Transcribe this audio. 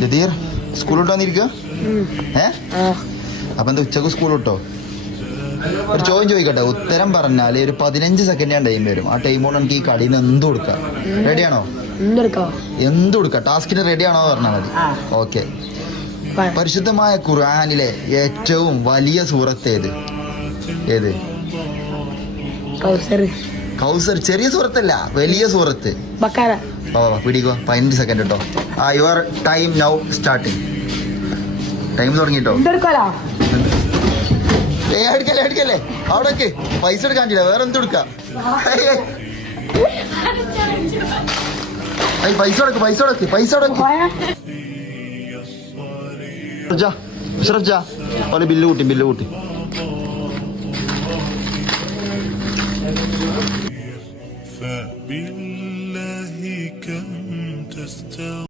Jadeer school വിട്ടാന്നിരിക്കുക അപ്പൊ എന്താ ഉച്ചക്ക് സ്കൂൾ വിട്ടോ? ഒരു ചോദ്യം ചോദിക്കട്ടെ, ഉത്തരം പറഞ്ഞാല് ഒരു 15 സെക്കൻഡ് ഞാൻ ടൈം വരും. ആ ടൈം കൊണ്ട് എനിക്ക് ഈ കടയിൽ നിന്ന് എന്ത് കൊടുക്കാം? റെഡിയാണോ? എന്ത് കൊടുക്കാം? ടാസ്കിന് റെഡിയാണോ പറഞ്ഞാൽ മതി. ഓക്കെ. പരിശുദ്ധമായ ഖുർആനിലെ ഏറ്റവും വലിയ സൂറത്ത് ഏത്? ഏത്? കൗസർ. ചെറിയ സൂറത്തല്ല, വലിയ സൂറത്ത്. പിടിക്കോ. 15 സെക്കൻഡ് കേട്ടോ. Your time now starting. Time തുടങ്ങിട്ടോ. അടിക്കല്ലേ അവിടെ പൈസ എടുക്കാൻ വേറെ എന്ത് കൊടുക്കാം? പൈസ ബില്ല് കൂട്ടി